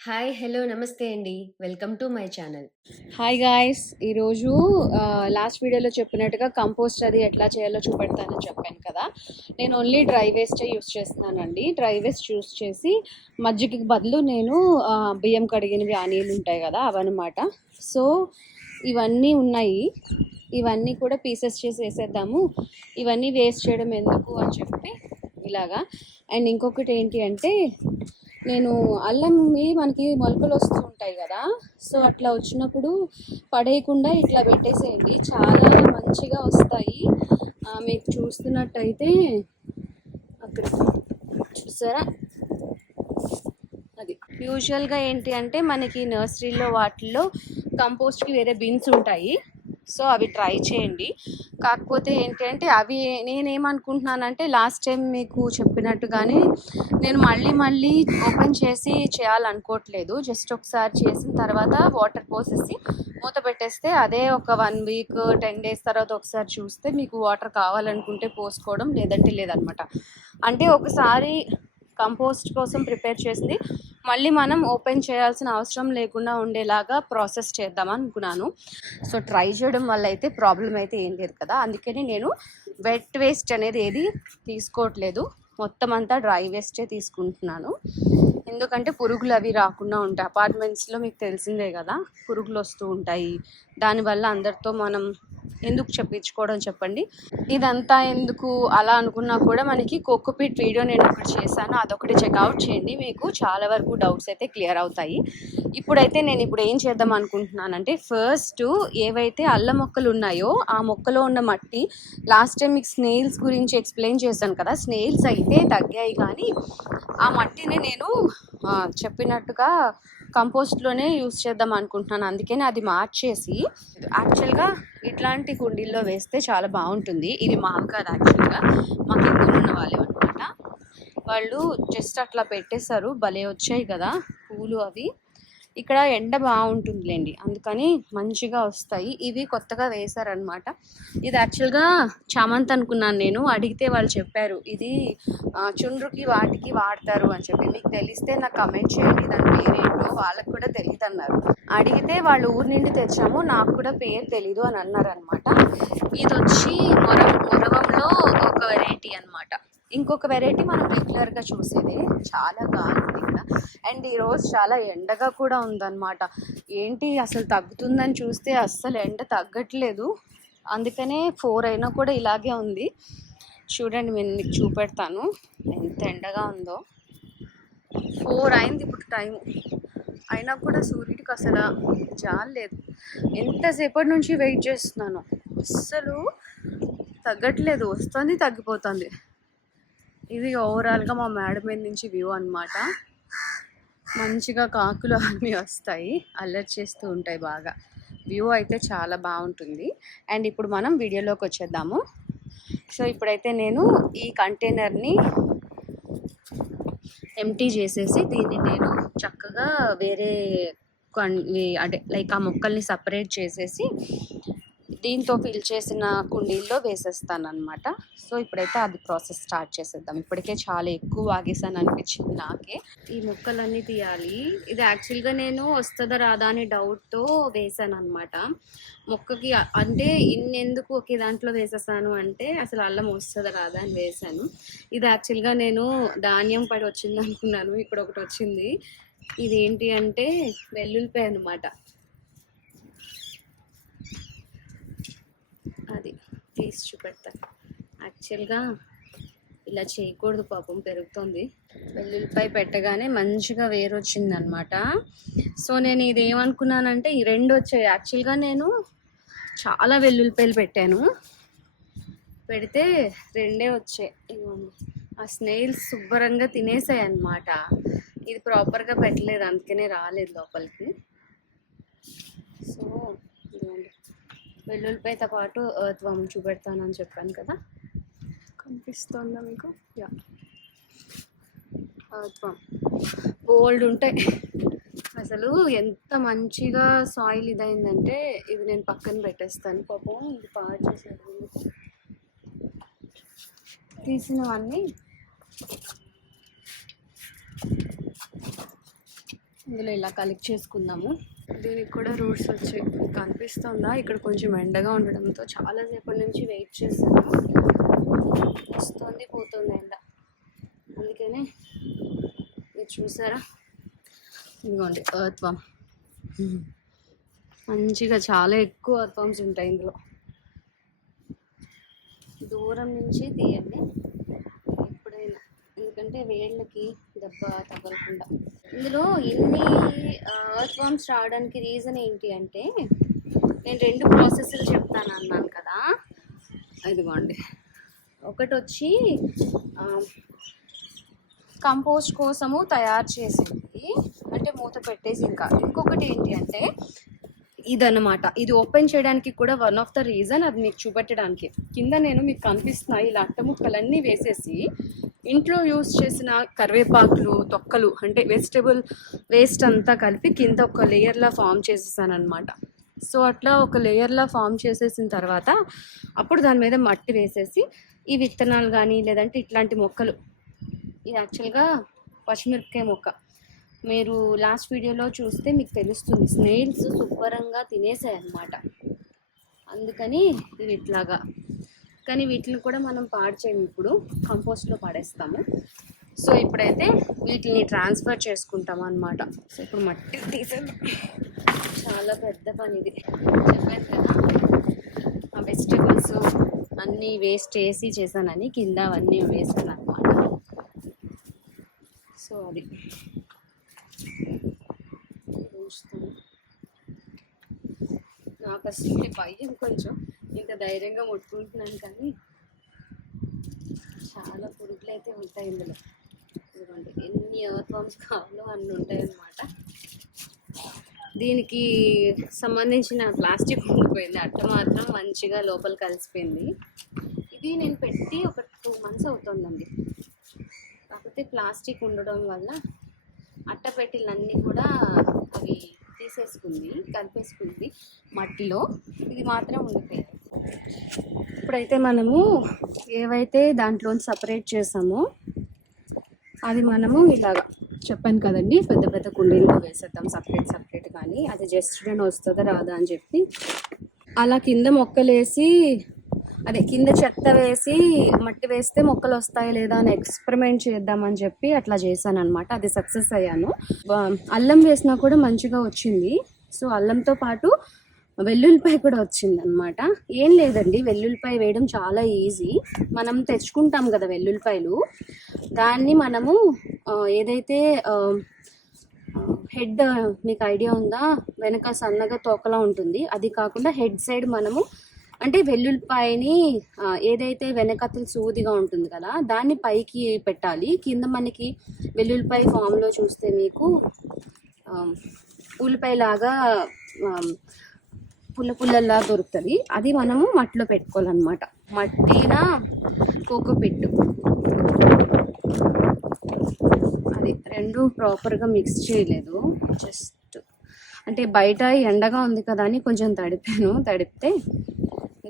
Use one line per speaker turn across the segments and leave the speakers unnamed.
Hi! Hello! నమస్తే అండి. Welcome to my channel.
Hi guys! ఈరోజు లాస్ట్ వీడియోలో చెప్పినట్టుగా కంపోస్ట్ అది ఎట్లా చేయాలో చూపెడతానని చెప్పాను కదా! నేను ఓన్లీ డ్రై వేస్టే యూస్ చేస్తున్నానండి. డ్రై వేస్ట్ యూస్ చేసి మజ్జిగకి బదులు నేను బియ్యం కడిగినవి ఆనీలు ఉంటాయి కదా! అవన్నమాట. సో, ఇవన్నీ ఉన్నాయి. ఇవన్నీ కూడా పీసెస్ చేసి వేసేద్దాము. ఇవన్నీ వేస్ట్ చేయడం ఎందుకు అని చెప్పి ఇలాగా. అండ్ ఇంకొకటి ఏంటి అంటే నేను అల్లంవి మనకి మొలకలు వస్తూ ఉంటాయి కదా! సో, అట్లా వచ్చినప్పుడు పడేయకుండా ఇట్లా పెట్టేసేయండి. చాలా మంచిగా వస్తాయి. మీకు చూస్తున్నట్టయితే అక్కడ చూసారా? అది. యూజువల్‌గా ఏంటి అంటే మనకి నర్సరీలో వాటిల్లో కంపోస్ట్‌కి వేరే బిన్స్ ఉంటాయి. సో, అవి ట్రై చేయండి. కాకపోతే ఏంటంటే అవి నేనేమనుకుంటున్నానంటే లాస్ట్ టైం మీకు చెప్పినట్టుగానే నేను మళ్ళీ మళ్ళీ ఓపెన్ చేసి చేయాలనుకోవట్లేదు. జస్ట్ ఒకసారి చేసిన తర్వాత వాటర్ పోసేసి మూత పెట్టేస్తే అదే ఒక వన్ వీక్, 10 డేస్ తర్వాత ఒకసారి చూస్తే మీకు వాటర్ కావాలనుకుంటే పోసుకోవడం లేదంటే లేదనమాట. అంటే ఒకసారి కంపోస్ట్ కోసం ప్రిపేర్ చేసింది మళ్ళీ మనం ఓపెన్ చేయాల్సిన అవసరం లేకుండా ఉండేలాగా ప్రాసెస్ చేద్దామనుకున్నాను. సో, ట్రై చేయడం వల్ల అయితే ప్రాబ్లం అయితే ఏం లేదు కదా! అందుకని నేను వెట్ వేస్ట్ అనేది ఏది తీసుకోవట్లేదు. మొత్తం అంతా డ్రై వేస్టే తీసుకుంటున్నాను. ఎందుకంటే పురుగులు అవి రాకుండా ఉంటాయి. అపార్ట్మెంట్స్‌లో మీకు తెలిసిందే కదా! పురుగులు వస్తూ ఉంటాయి. దానివల్ల అందరితో మనం ఎందుకు చెప్పించుకోవడం చెప్పండి. ఇదంతా ఎందుకు అలా అనుకున్నా కూడా మనకి కోకోపీట్ వీడియో నేను ఒకటి చేశాను. అదొకటి చెక్అవుట్ చేయండి. మీకు చాలా వరకు డౌట్స్ అయితే క్లియర్ అవుతాయి. ఇప్పుడైతే నేను ఇప్పుడు ఏం చేద్దాం అనుకుంటున్నానంటే ఫస్ట్ ఏవైతే అల్ల మొక్కలు ఉన్నాయో ఆ మొక్కలో ఉన్న మట్టి లాస్ట్ టైం మీకు స్నేల్స్ గురించి ఎక్స్‌ప్లెయిన్ చేశాను కదా! స్నేల్స్ అయితే తగ్గాయి కానీ ఆ మట్టిని నేను చెప్పినట్టుగా కంపోస్ట్‌లోనే యూజ్ చేద్దాం అనుకుంటున్నాను. అందుకని అది మార్చేసి యాక్చువల్‌గా ఇట్లాంటి కుండీల్లో వేస్తే చాలా బాగుంటుంది ఇది మాకు కాదు యాక్చువల్‌గా మాకు కిందన ఉన్న వాళ్ళవన్నమాట. వాళ్ళు జస్ట్ అట్లా పెట్టేశారు. భలే వచ్చాయి కదా! పూలు అవి. ఇక్కడ ఎండ బాగుంటుందిలేండి అందుకని మంచిగా వస్తాయి. ఇవి కొత్తగా వేశారనమాట. ఇది యాక్చువల్‌గా చామంతి అనుకున్నాను నేను. అడిగితే వాళ్ళు చెప్పారు. ఇది చుండ్రుకి వాటికి వాడతారు అని చెప్పి. మీకు తెలిస్తే నాకు కమెంట్ చేయండి. దాని పేరేంటో వాళ్ళకి కూడా తెలియదు అన్నారు అడిగితే వాళ్ళు ఊరు నుండి తెచ్చాము. నాకు కూడా పేరు తెలీదు అని అన్నారనమాట. వచ్చి మొర మొరవంలో ఒక వెరైటీ అనమాట. ఇంకొక వెరైటీ మనం రెగ్యులర్‌గా చూసేదే. చాలా గాలి అండ్ ఈరోజు చాలా ఎండగా కూడా ఉందన్నమాట ఏంటి అసలు తగ్గుతుందని చూస్తే అస్సలు ఎండ తగ్గట్లేదు. అందుకనే ఫోర్ అయినా కూడా ఇలాగే ఉంది. చూడండి నేను మీకు చూపెడతాను. ఎంత ఎండగా ఉందో. ఫోర్ అయింది ఇప్పుడు టైం అయినా కూడా సూర్యుడికి అసలు జాలేదు లేదు. ఎంతసేపటి నుంచి వెయిట్ చేస్తున్నాను అస్సలు తగ్గట్లేదు. వస్తుంది తగ్గిపోతుంది. ఇది ఓవరాల్‌గా మా మేడం మీద నుంచి వ్యూ అనమాట. మంచిగా కాకులు అన్నీ వస్తాయి. అల్లరి చేస్తూ ఉంటాయి బాగా. వ్యూ అయితే చాలా బాగుంటుంది అండ్ ఇప్పుడు మనం వీడియోలోకి వచ్చేద్దాము. సో, ఇప్పుడైతే నేను ఈ కంటైనర్‌ని ఎంటీ చేసేసి దీన్ని నేను చక్కగా వేరే అంటే లైక్ ఆ మొక్కల్ని సపరేట్ చేసేసి దీంతో ఫిల్ చేసిన కుండీల్లో వేసేస్తాను అనమాట సో, ఇప్పుడైతే అది ప్రాసెస్ స్టార్ట్ చేసేద్దాం. ఇప్పటికే చాలా ఎక్కువ వాగేసాను అనిపించింది నాకే. ఈ మొక్కలన్నీ తీయాలి. ఇది యాక్చువల్‌గా నేను వస్తుందా రాదా అనే డౌట్‌తో వేసాను అనమాట మొక్కకి అంటే ఇన్నెందుకు ఒకే దాంట్లో వేసేసాను అంటే అసలు అల్లం వస్తుందా రాదా అని వేసాను ఇది యాక్చువల్‌గా నేను ధాన్యం పడి వచ్చిందనుకున్నాను. ఇక్కడ ఒకటి వచ్చింది. ఇది ఏంటి అంటే వెల్లుల్లిపాయ అనమాట. అది తీసి చూపెడతాను. యాక్చువల్‌గా ఇలా చేయకూడదు పాపం పెరుగుతుంది. వెల్లుల్లిపాయ పెట్టగానే మంచిగా వేరొచ్చిందనమాట. సో, నేను ఇది ఏమనుకున్నానంటే ఈ రెండు వచ్చాయి. యాక్చువల్‌గా నేను చాలా వెల్లుల్లిపాయలు పెట్టాను. పెడితే రెండే వచ్చాయి. ఆ స్నేల్స్ శుభ్రంగా తినేసాయి అనమాట ఇది ప్రాపర్‌గా పెట్టలేదు. అందుకనే రాలేదు లోపలికి. సో, వెల్లుల్లిపాయతో పాటు ఎర్త్ వార్మ్ చూపెడతానని చెప్పాను కదా! కనిపిస్తుందా మీకు? Earth worm. బోలెడు ఉంటాయి. అసలు ఎంత మంచిగా సాయిల్ ఇదయిందంటే ఇది నేను పక్కన పెట్టేస్తాను. పాపం ఇది పాడు వీళ్ళు. తీసినవన్నీ ఇందులో ఇలా కలెక్ట్ చేసుకుందాము దీనికి కూడా రూట్స్ వచ్చాయి. కనిపిస్తుందా? ఇక్కడ కొంచెం ఎండగా ఉండడంతో చాలాసేపటి నుంచి వెయిట్ చేస్తాను వస్తుంది పోతుంది ఎండ. అందుకనే మీరు చూసారా? ఇదిగోండి ఎర్త్ మంచిగా చాలా ఎక్కువ అర్త్వమ్స్ ఉంటాయి ఇందులో. దూరం నుంచి తీయండి. ఎప్పుడైనా. ఎందుకంటే వేళ్ళకి దెబ్బ తగలకుండా. ఇందులో ఎన్ని ఎర్త్ వామ్స్ రావడానికి రీజన్ ఏంటి అంటే నేను రెండు ప్రాసెస్లు చెప్తాను అన్నాను కదా. ఇదిగోండి. ఒకటి వచ్చి కంపోస్ట్ కోసము తయారు చేసింది అంటే మూత పెట్టేసి ఇంకా ఇంకొకటి ఏంటి అంటే ఇదనమాట ఇది ఓపెన్ చేయడానికి కూడా వన్ ఆఫ్ ద రీజన్ అది మీకు చూపెట్టడానికి. కింద నేను మీకు కనిపిస్తున్నాయి ఇలా అట్ట ముక్కలన్నీ వేసేసి ఇంట్లో యూస్ చేసిన కరివేపాకులు తొక్కలు అంటే వెజిటబుల్ వేస్ట్ అంతా కలిపి కింద ఒక లేయర్లా ఫామ్ చేసేసాను అనమాట సో అట్లా ఒక లేయర్లా ఫామ్ చేసేసిన తర్వాత అప్పుడు దాని మీద మట్టి వేసేసి ఈ విత్తనాలు కానీ లేదంటే ఇట్లాంటి మొక్కలు ఇది యాక్చువల్గా పచ్చిమిరపకాయ మొక్క. మీరు లాస్ట్ వీడియోలో చూస్తే మీకు తెలుస్తుంది. స్నేల్స్ శుభ్రంగా తినేసాయి అన్నమాట అందుకని ఇవి ఇట్లాగా. కానీ వీటిని కూడా మనం పాడు చేయము ఇప్పుడు. కంపోస్ట్లో పాడేస్తాము. సో ఇప్పుడైతే వీటిని ట్రాన్స్ఫర్ చేసుకుంటాం అనమాట సో ఇప్పుడు మట్టి తీసేద్దాం. చాలా పెద్ద పని ఇది. చెప్పాను కదా. ఆ వెజిటేబుల్స్ అన్నీ వేస్ట్ చేసి చేశానని కింద అవన్నీ వేసాను అనమాట సో అది చూస్తాను ఫస్ట్ భయం కొంచెం. ఇంత ధైర్యంగా ముట్టుకుంటున్నాను కానీ చాలా పురుగులు అయితే ఉంటాయి ఇందులో. ఇదిగోండి ఎన్ని ఎర్త్వామ్స్ కావాలో అన్ని ఉంటాయి అన్నమాట. దీనికి సంబంధించిన ప్లాస్టిక్ ఉండిపోయింది అట్ట మాత్రం మంచిగా లోపల కలిసిపోయింది. ఇది నేను పెట్టి ఒక టూ మంత్స్ అవుతుందండి. కాకపోతే ప్లాస్టిక్ ఉండడం వల్ల అట్టపెట్టిలన్నీ కూడా అవి తీసేసుకుంది కలిపేసుకుంది మట్టిలో. ఇది మాత్రం ఉండిపోయింది. ఇప్పుడైతే మనము ఏవైతే దాంట్లో సపరేట్ చేసామో అది మనము ఇలాగా చెప్పాను కదండి పెద్ద పెద్ద కుండీల్లో వేసేద్దాం సపరేట్ సపరేట్ కానీ. అది జస్ట్ వస్తుందా రాదా అని చెప్పి అలా కింద మొక్కలేసి అదే కింద చెత్త వేసి మట్టి వేస్తే మొక్కలు వస్తాయి లేదా అని ఎక్స్పెరిమెంట్ చేద్దామని చెప్పి అట్లా చేశాను అనమాట అది సక్సెస్ అయ్యాను. అల్లం వేసినా కూడా మంచిగా వచ్చింది. సో అల్లంతో పాటు వెల్లుల్లిపాయ కూడా వచ్చింది అనమాట ఏం లేదండి వెల్లుల్లిపాయ వేయడం చాలా ఈజీ. మనం తెచ్చుకుంటాం కదా వెల్లుల్లిపాయలు. దాన్ని మనము ఏదైతే హెడ్ మీకు ఐడియా ఉందా? వెనక సన్నగా తోకలా ఉంటుంది. అది కాకుండా హెడ్ సైడ్ మనము అంటే వెల్లుల్లిపాయని ఏదైతే వెనకతలు సూదిగా ఉంటుంది కదా దాన్ని పైకి పెట్టాలి. కింద మనకి వెల్లుల్లిపాయ ఫామ్లో చూస్తే మీకు ఉల్లిపాయలాగా ఉల్లిపాయ లాగా పుల్ల పుల్లలా దొరుకుతుంది. అది మనము మట్టిలో పెట్టుకోవాలన్నమాట. మట్టిన కోకోపెట్టు అది రెండు ప్రాపర్గా మిక్స్ చేయలేదు. జస్ట్ అంటే బయట ఎండగా ఉంది కదా అని కొంచెం తడిపాను. తడిపితే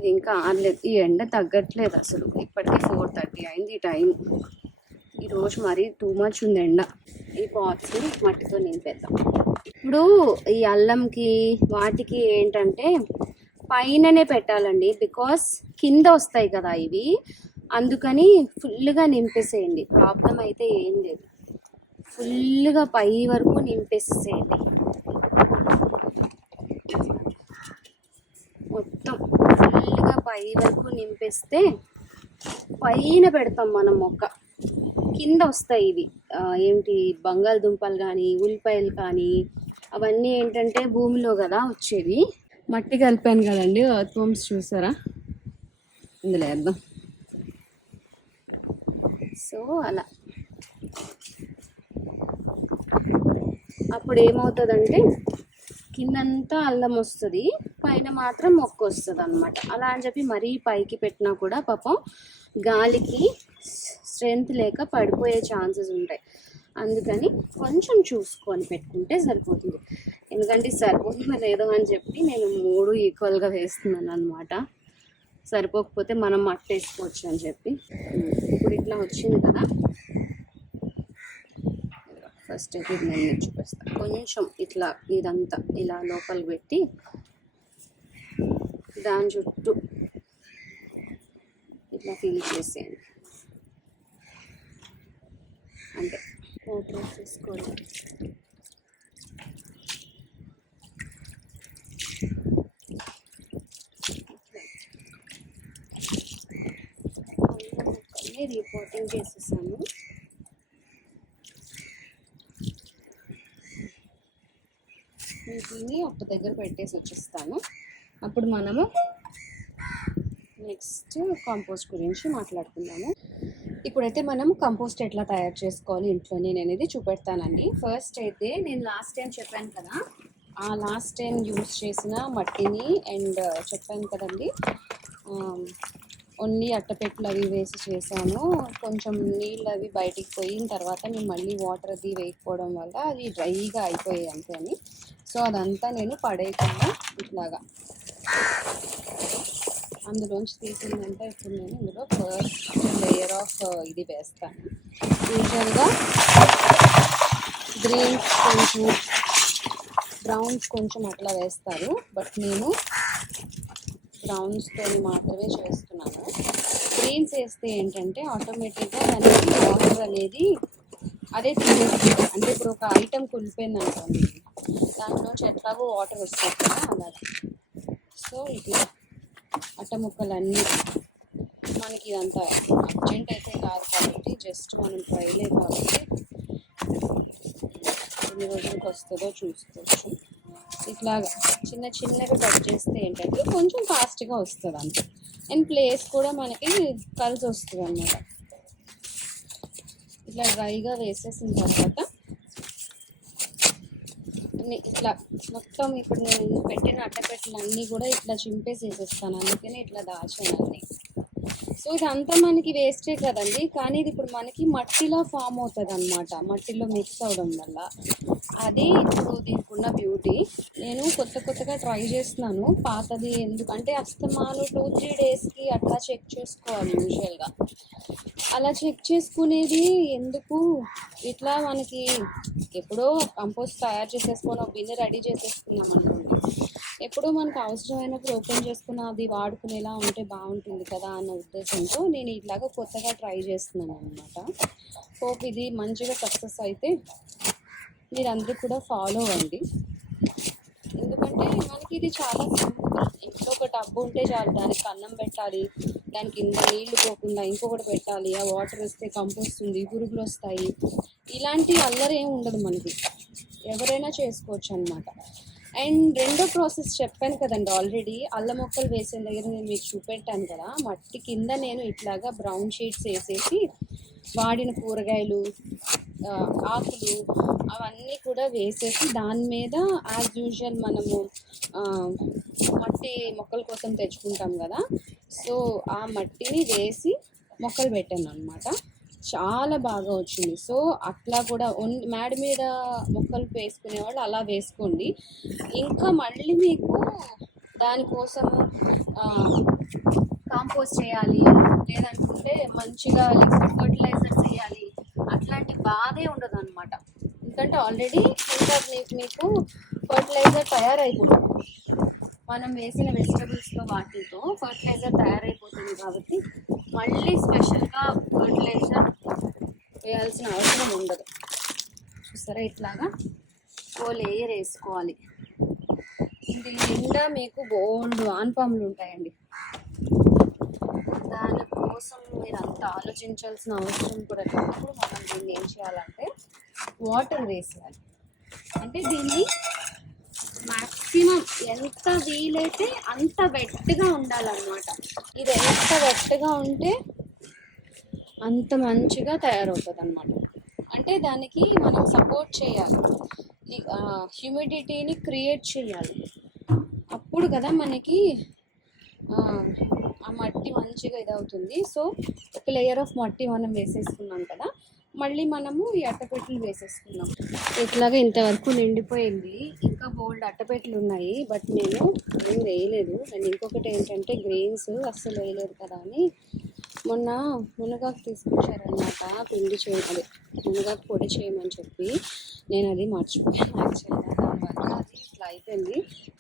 ఇది ఇంకా ఆరలేదు ఈ ఎండ తగ్గట్లేదు అసలు. ఇప్పటికీ ఫోర్ థర్టీ అయింది ఈ టైం ఈరోజు మరీ టూ మచ్ ఉంది ఎండ. ఈ పాట్స్ని మట్టితో నింపేద్దాం. ఇప్పుడు ఈ అల్లంకి వాటికి ఏంటంటే పైననే పెట్టాలండి. బికాస్ కింద వస్తాయి కదా ఇవి. అందుకని ఫుల్గా నింపేసేయండి. ప్రాబ్లం అయితే ఏం లేదు. ఫుల్గా పై వరకు నింపేసేయండి మొత్తం. ఫుల్గా పై వరకు నింపేస్తే పైన పెడతాం మనం మొక్క. కింద వస్తాయి ఇవి. ఏంటి బంగాళదుంపలు కానీ ఉల్లిపాయలు కానీ అవన్నీ ఏంటంటే భూమిలో కదా వచ్చేవి. మట్టి కలిపాను కదండి ఎర్త్ వామ్స్ చూసారా? ఇందులో వేద్దాం. సో అలా. అప్పుడు ఏమవుతుందంటే కిందంతా అల్లం వస్తుంది పైన మాత్రం మొక్క వస్తుంది అనమాట అలా అని చెప్పి మరీ పైకి పెట్టినా కూడా పాపం గాలికి స్ట్రెంగ్త్ లేక పడిపోయే ఛాన్సెస్ ఉంటాయి. అందుకని కొంచెం చూసుకొని పెట్టుకుంటే సరిపోతుంది. ఎందుకంటే సరిపోతుందో లేదో అని చెప్పి నేను మూడు ఈక్వల్గా వేస్తున్నాను అనమాట సరిపోకపోతే మనం మట్టేసుకోవచ్చు అని చెప్పి. ఇప్పుడు ఇట్లా వచ్చింది కదా. ఫస్ట్ అయితే ఇది నేను చూపిస్తాను కొంచెం ఇట్లా ఇదంతా ఇలా లోపలికి పెట్టి దాని చుట్టూ ఇట్లా ఫీల్ చేసేయండి. అంటే వాటర్ మొక్కల్ని రిపోర్టింగ్ చేసేసాను. వీటిని ఒక దగ్గర పెట్టేసి వచ్చేస్తాను. అప్పుడు మనము నెక్స్ట్ కాంపోస్ట్ గురించి మాట్లాడుకుందాము. ఇప్పుడైతే మనం కంపోస్ట్ ఎట్లా తయారు చేసుకోవాలి ఇంట్లోనే నేను అనేది చూపెడతానండి. ఫస్ట్ అయితే నేను లాస్ట్ టైం చెప్పాను కదా ఆ లాస్ట్ టైం యూజ్ చేసిన మట్టిని అండ్ చెప్పాను కదండి ఓన్లీ అట్టపెట్లు అవి వేసి చేశాను. కొంచెం నీళ్ళు అవి బయటికి పోయిన తర్వాత నేను మళ్ళీ వాటర్ అది వేయకపోవడం వల్ల అది డ్రైగా అయిపోయాయి అంతే అని. సో అదంతా నేను పడేయకుండా ఇట్లాగా అందులోంచి తీసిందంటే ఇప్పుడు నేను ఇందులో ఫస్ట్ లేయర్ ఆఫ్ ఇది వేస్తాను. యూజువల్గా గ్రీన్స్ కొంచెం బ్రౌన్స్ కొంచెం అట్లా వేస్తారు. బట్ నేను బ్రౌన్స్తో మాత్రమే చేస్తున్నాను. గ్రీన్స్ వేస్తే ఏంటంటే ఆటోమేటిక్గా దానికి వాటర్ అనేది అదే తినేస్తుంది అంటే ఇప్పుడు ఒక ఐటెం కులిపోయింది అనుకోండి దాంట్లో ఎట్లాగో వాటర్ వస్తుంది కదా సో ఇట్లా అట్ట ముక్కలన్నీ మనకి ఇదంతా అర్జెంట్ అయితే కాదు కాబట్టి జస్ట్ మనం ట్రైలే కాబట్టి ఎన్ని రోజులకు వస్తుందో చూసుకోవచ్చు. ఇట్లాగా చిన్న చిన్నగా కట్ చేస్తే ఏంటంటే కొంచెం ఫాస్ట్గా వస్తుంది అంతే అండ్ ప్లేస్ కూడా మనకి కలిసి వస్తుంది అన్నమాట ఇట్లా డ్రైగా వేసేసిన తర్వాత ఇట్లా మొత్తం ఇప్పుడు నేను పెట్టిన అట్టపెట్టలు అన్నీ కూడా ఇట్లా చింపేసి వేసేస్తాను అందుకని ఇట్లా దాచాను అన్నీ సో ఇదంతా మనకి వేస్టే కదండి. కానీ ఇది ఇప్పుడు మనకి మట్టిలో ఫామ్ అవుతుంది అనమాట మట్టిలో మిక్స్ అవడం వల్ల. అది ఇప్పుడు దీనికి ఉన్న బ్యూటీ నేను కొత్త కొత్తగా ట్రై చేస్తున్నాను. పాతది ఎందుకంటే అస్తమాలు టూ త్రీ డేస్కి అట్లా చెక్ చేసుకోవాలి యూజువల్గా అలా చెక్ చేసుకునేది ఎందుకు? ఇట్లా మనకి ఎప్పుడో కంపోస్ట్ తయారు చేసేసుకొని ఒక బిన్నె రెడీ చేసేసుకున్నాం అనుకోండి. ఎప్పుడో మనకు అవసరమైనప్పుడు ఓపెన్ చేసుకున్న అది వాడుకునేలా ఉంటే బాగుంటుంది కదా అన్న ఉద్దేశంతో నేను ఇట్లాగా కొత్తగా ట్రై చేస్తున్నాను అనమాట హోప్ ఇది మంచిగా సక్సెస్ అయితే మీరందరూ కూడా ఫాలో అవ్వండి ఎందుకంటే మనకి ఇది చాలా సింపుల్ ఇంట్లో ఒక టబ్బు ఉంటే చాలు దానికి అన్నం పెట్టాలి దానికి ఇంత నీళ్ళు పోకుండా ఇంకొకటి పెట్టాలి ఆ వాటర్ వస్తే కంపోస్ట్ పురుగులు వస్తాయి. ఇలాంటి అల్లరి ఏమి ఉండదు మనకి. ఎవరైనా చేసుకోవచ్చు అనమాట అండ్ రెండో ప్రాసెస్ చెప్పాను కదండి ఆల్రెడీ అల్లం మొక్కలు వేసిన దగ్గర నేను మీకు చూపెట్టాను కదా మట్టి కింద నేను ఇట్లాగా బ్రౌన్ షీట్స్ వేసేసి వాడిన కూరగాయలు ఆకులు అవన్నీ కూడా వేసేసి దాని మీద యాజ్ యూజువల్ మనము మట్టి మొక్కల కోసం తెచ్చుకుంటాం కదా సో ఆ మట్టిని వేసి మొక్కలు పెట్టాను అనమాట చాలా బాగా వచ్చింది. సో అట్లా కూడా ఓన్ మేడ మీద మొక్కలు వేసుకునే వాళ్ళు అలా వేసుకోండి. ఇంకా మళ్ళీ మీకు దానికోసము కాంపోస్ట్ చేయాలి లేదనుకుంటే మంచిగా లిక్విడ్ ఫర్టిలైజర్స్ చేయాలి అట్లాంటి బాధే ఉండదు అనమాట ఎందుకంటే ఆల్రెడీ ఇంకా మీకు మీకు ఫర్టిలైజర్ తయారైపోతుంది. మనం వేసిన వెజిటబుల్స్తో వాటితో ఫర్టిలైజర్ తయారైపోతుంది కాబట్టి మళ్ళీ స్పెషల్గా ఫర్టిలైజర్ వేయాల్సిన అవసరం ఉండదు. చూసారా ఇట్లాగా? ఓ లేయర్ వేసుకోవాలి. దీని నిండా మీకు బోండు వాన్పాములు ఉంటాయండి. దానికోసం మీరు అంత ఆలోచించాల్సిన అవసరం కూడా లేనప్పుడు మనం దీన్ని ఏం చేయాలంటే వాటర్ వేసేయాలి. అంటే దీన్ని మ్యాక్సిమం ఎంత వీలైతే అంత వెట్గా ఉండాలన్నమాట. ఇది ఎంత వెట్గా ఉంటే అంత మంచిగా తయారవుతుంది అనమాట అంటే దానికి మనం సపోర్ట్ చేయాలి. హ్యూమిడిటీని క్రియేట్ చేయాలి. అప్పుడు కదా మనకి ఆ, ఆ మట్టి మంచిగా ఇదవుతుంది. సో ఒక లేయర్ ఆఫ్ మట్టి మనం వేసేసుకున్నాం కదా మళ్ళీ మనము ఈ అట్టపెట్టెలు వేసేసుకున్నాం ఇట్లాగా ఇంతవరకు నిండిపోయింది. ఇంకా బోల్డ్ అట్టపెట్టెలు ఉన్నాయి బట్ నేను ఏం వేయలేదు. అండ్ ఇంకొకటి ఏంటంటే గ్రెయిన్స్ అస్సలు వేయలేదు కదా అని మొన్న మునగాకు తీసుకొచ్చారనమాట పిండి చేయ అదే మునగాకు పొడి చేయమని చెప్పి. నేను అది మర్చిపోయాను యాక్చువల్గా. దానివల్ల అది ఇట్లా అయిపోయింది.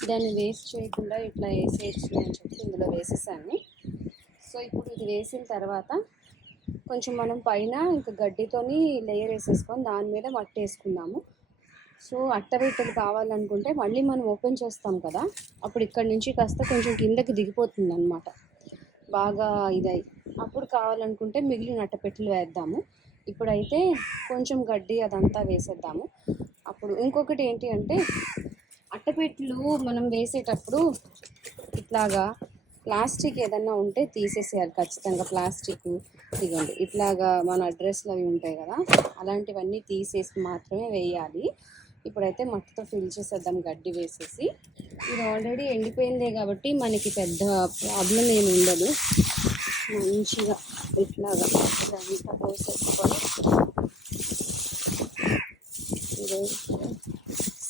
దాన్ని వేస్ట్ చేయకుండా ఇట్లా వేసేయచ్చు అని చెప్పి ఇందులో వేసేసాను. సో ఇప్పుడు ఇది వేసిన తర్వాత కొంచెం మనం పైన ఇంకా గడ్డితోని లేయర్ వేసేసుకొని దాని మీద మట్టి వేసుకుందాము. సో అట్టబెట్టలు కావాలనుకుంటే మళ్ళీ మనం ఓపెన్ చేస్తాం కదా అప్పుడు ఇక్కడ నుంచి కాస్త కొంచెం కిందకి దిగిపోతుంది అనమాట బాగా ఇదై అప్పుడు కావాలనుకుంటే మిగిలిన అట్టపెట్టెలు వేద్దాము. ఇప్పుడైతే కొంచెం గడ్డి అదంతా వేసేద్దాము. అప్పుడు ఇంకొకటి ఏంటి అంటే అట్టపెట్టెలు మనం వేసేటప్పుడు ఇట్లాగా ప్లాస్టిక్ ఏదన్నా ఉంటే తీసేసేయాలి ఖచ్చితంగా ప్లాస్టిక్. ఇదిగోండి ఇట్లాగా మన అడ్రస్లు అవి ఉంటాయి కదా అలాంటివన్నీ తీసేసి మాత్రమే వేయాలి. ఇప్పుడైతే మట్టితో ఫిల్ చేసేద్దాం గడ్డి వేసేసి. ఇది ఆల్రెడీ ఎండిపోయిందే కాబట్టి మనకి పెద్ద ప్రాబ్లం ఏమి ఉండదు. మంచిగా ఇట్లాగా ఇదంతా పోసేసుకొని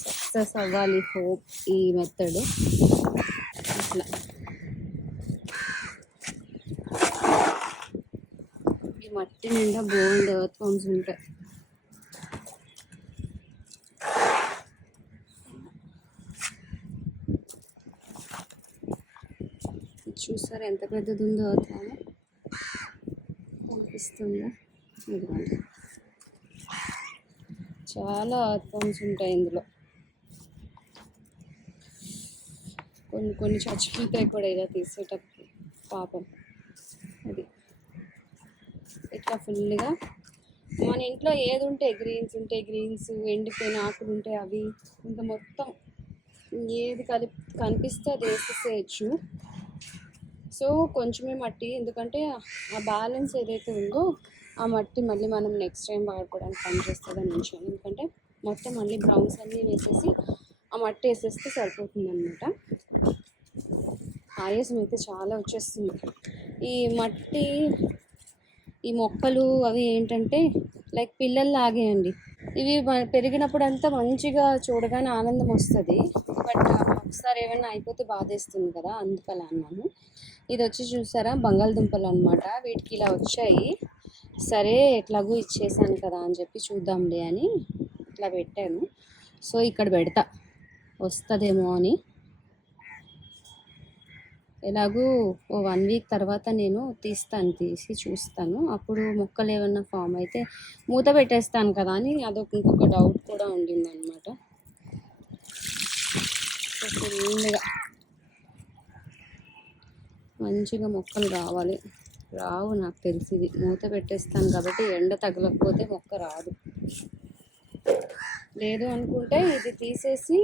సక్సెస్ అవ్వాలి హోప్ ఈ మెథడ్. ఇట్లా. మట్టి నిండా బోల్డ్ ఎర్త్ ఫామ్స్ ఉంటాయి. చూసారు ఎంత పెద్దది ఉందో ఎర్త్ ఫామ్ కనిపిస్తుందా ఇదిగోండి. చాలా ఎర్త్ ఫామ్స్ ఉంటాయి ఇందులో. కొన్ని కొన్ని చచ్చిపోతాయి కూడా ఇలా తీసేటప్పుడు. పాపం. అంతా ఫుల్గా మన ఇంట్లో ఏది ఉంటే గ్రీన్స్ ఉంటే గ్రీన్స్ ఎండిపోయిన ఆకులు ఉంటే అవి ఇంకా మొత్తం ఏది కలిపి కనిపిస్తే అది వేసేసేయచ్చు. సో కొంచెమే మట్టి ఎందుకంటే ఆ బ్యాలెన్స్ ఏదైతే ఉందో ఆ మట్టి మళ్ళీ మనం నెక్స్ట్ టైం వాడుకోవడానికి పనిచేస్తుందని ఉంచాను ఎందుకంటే మొత్తం మళ్ళీ బ్రౌన్స్ అన్నీ వేసేసి ఆ మట్టి వేసేస్తే సరిపోతుంది అనమాట ఆయాసం అయితే చాలా వచ్చేస్తుంది. ఈ మట్టి ఈ మొక్కలు అవి ఏంటంటే లైక్ పిల్లల్లాగే అండి ఇవి పెరిగినప్పుడు అంతా మంచిగా చూడగానే ఆనందం వస్తుంది. బట్ ఒకసారి ఏమైనా అయిపోతే బాధేస్తుంది కదా అందుకలా అన్నాను. ఇది వచ్చి చూసారా బంగాళదుంపలు అనమాట వీటికి ఇలా వచ్చాయి. సరే ఎట్లాగూ ఇచ్చేసాను కదా అని చెప్పి చూద్దాంలే అని ఇట్లా పెట్టాను. సో ఇక్కడ పెడతా. వస్తుందేమో అని. ఎలాగూ ఓ వన్ వీక్ తర్వాత నేను తీస్తాను తీసి చూస్తాను. అప్పుడు మొక్కలు ఏమన్నా ఫామ్ అయితే మూత పెట్టేస్తాను కదా అని అదొక ఇంకొక డౌట్ కూడా ఉండింది అనమాట ఫుల్గా మంచిగా మొక్కలు రావాలి. రావు నాకు తెలిసింది మూత పెట్టేస్తాను కాబట్టి ఎండ తగలకపోతే మొక్క రాదు. లేదు అనుకుంటే ఇది తీసేసి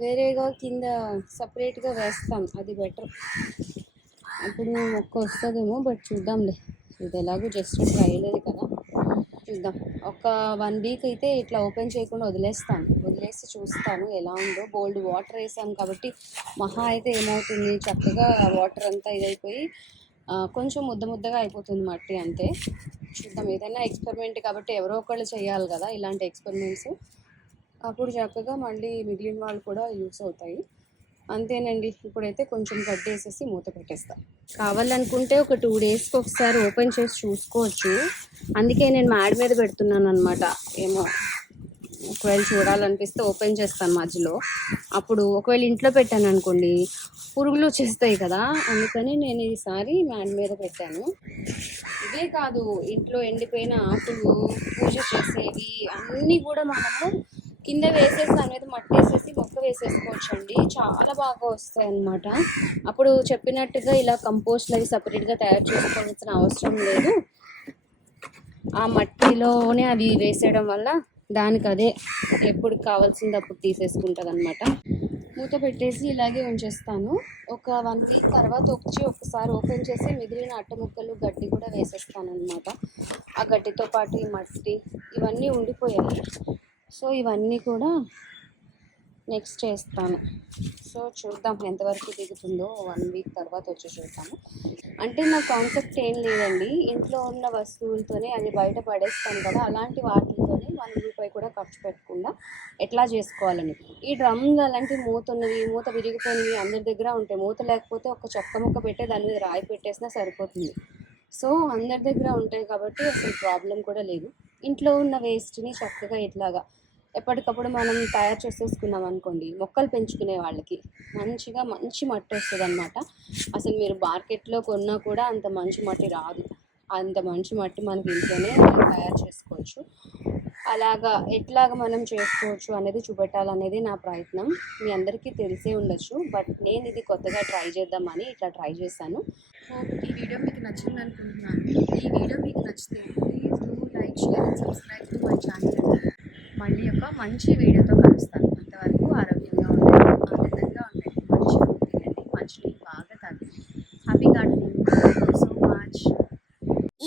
వేరేగా కింద సపరేట్గా వేస్తాం. అది బెటర్. అప్పుడు మొక్క వస్తుందేమో బట్ చూద్దాంలే. ఇది ఎలాగో జస్ట్ ట్రైలేదు కదా. చూద్దాం. ఒక వన్ వీక్ అయితే ఇట్లా ఓపెన్ చేయకుండా వదిలేస్తాను వదిలేసి చూస్తాను ఎలా ఉందో. బోల్డ్ వాటర్ వేసాం కాబట్టి మహా అయితే ఏమవుతుంది? చక్కగా వాటర్ అంతా ఇదైపోయి కొంచెం ముద్ద ముద్దగా అయిపోతుంది మట్టి అంతే. చూద్దాం. ఏదైనా ఎక్స్పెరిమెంట్ కాబట్టి ఎవరో ఒకళ్ళు చేయాలి కదా ఇలాంటి ఎక్స్పెరిమెంట్స్. అప్పుడు చక్కగా మళ్ళీ మిగిలిన వాళ్ళు కూడా యూస్ అవుతాయి. అంతేనండి. ఇప్పుడైతే కొంచెం గడ్డి వేసేసి మూత పెట్టేస్తా. కావాలనుకుంటే ఒక టూ డేస్కి ఒకసారి ఓపెన్ చేసి చూసుకోవచ్చు. అందుకే నేను మ్యాడ్ మీద పెడుతున్నాను అనమాట ఏమో ఒకవేళ చూడాలనిపిస్తే ఓపెన్ చేస్తాను మధ్యలో. అప్పుడు ఒకవేళ ఇంట్లో పెట్టాను అనుకోండి పురుగులు వచ్చేస్తాయి కదా. అందుకని నేను ఈసారి మ్యాడ్ మీద పెట్టాను. ఇదే కాదు ఇంట్లో ఎండిపోయిన ఆకులు పూజ చేసేవి అన్నీ కూడా మనము కింద వేసేసి దాని మీద మట్టి వేసేసి మొక్క వేసేసుకోవచ్చు అండి చాలా బాగా వస్తాయి అన్నమాట అప్పుడు చెప్పినట్టుగా ఇలా కంపోస్ట్లు అవి సపరేట్గా తయారు చేసుకోవాల్సిన అవసరం లేదు. ఆ మట్టిలోనే అవి వేసేయడం వల్ల దానికి అదే ఎప్పుడు కావాల్సింది అప్పుడు తీసేసుకుంటుంది అనమాట మూత పెట్టేసి ఇలాగే ఉంచేస్తాను. ఒక వన్ వీక్ తర్వాత వచ్చి ఒకసారి ఓపెన్ చేసి మిగిలిన అట్ట ముక్కలు గడ్డి కూడా వేసేస్తాను అనమాట ఆ గడ్డితో పాటు ఈ మట్టి ఇవన్నీ ఉండిపోయాయి. సో ఇవన్నీ కూడా నెక్స్ట్ చేస్తాను. సో చూద్దాం ఎంతవరకు దిగుతుందో వన్ వీక్ తర్వాత వచ్చి చూద్దాము. అంటే నా కాన్సెప్ట్ ఏం లేదండి. ఇంట్లో ఉన్న వస్తువులతోనే అది బయట పడేస్తాను కదా అలాంటి వాటితోనే వన్ రూపాయి కూడా ఖర్చు పెట్టకుండా ఎట్లా చేసుకోవాలని. ఈ డ్రమ్లు అలాంటి మూత ఉన్నవి మూత విరిగిపోయినవి అందరి దగ్గర ఉంటాయి. మూత లేకపోతే ఒక చొక్క ముక్క పెట్టే దాని మీద రాయి పెట్టేసినా సరిపోతుంది. సో అందరి దగ్గర ఉంటాయి కాబట్టి అసలు ప్రాబ్లం కూడా లేదు. ఇంట్లో ఉన్న వేస్ట్ని చక్కగా ఇట్లాగా ఎప్పటికప్పుడు మనం తయారు చేసేసుకున్నాం అనుకోండి మొక్కలు పెంచుకునే వాళ్ళకి మంచిగా మంచి మట్టి వస్తుంది అనమాట అసలు మీరు మార్కెట్లో కొన్నా కూడా అంత మంచి మట్టి రాదు. అంత మంచి మట్టి మనకి ఇంట్లోనే తయారు చేసుకోవచ్చు. అలాగా ఎట్లాగ మనం చేసుకోవచ్చు అనేది చూపెట్టాలనేది నా ప్రయత్నం. మీ అందరికీ తెలిసే ఉండొచ్చు బట్ నేను ఇది కొత్తగా ట్రై చేద్దామని ఇట్లా ట్రై చేశాను.
ఈ వీడియో మీకు నచ్చింది అనుకుంటున్నాను. ఈ వీడియో మీకు నచ్చితే please do like share and subscribe to my channel మళ్ళీ ఒక మంచి వీడియోతో కలుస్తాను. అంతవరకు ఆరోగ్యంగా ఉండండి ఆనందంగా ఉండండి. మంచి ఫుడ్ తినండి మంచి బాగా తాగండి. Happy gardening thank so much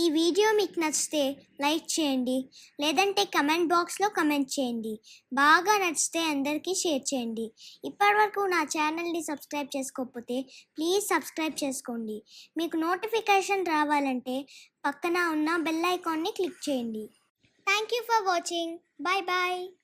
ఈ వీడియో మీకు నచ్చితే లైక్ చేయండి లేదంటే కమెంట్ బాక్స్లో కమెంట్ చేయండి. బాగా నచ్చితే అందరికీ షేర్ చేయండి. ఇప్పటివరకు నా ఛానల్ని సబ్స్క్రైబ్ చేసుకోకపోతే ప్లీజ్ సబ్స్క్రైబ్ చేసుకోండి. మీకు నోటిఫికేషన్ రావాలంటే పక్కన ఉన్న బెల్ ఐకాన్ని క్లిక్ చేయండి. Thank you for watching Bye bye.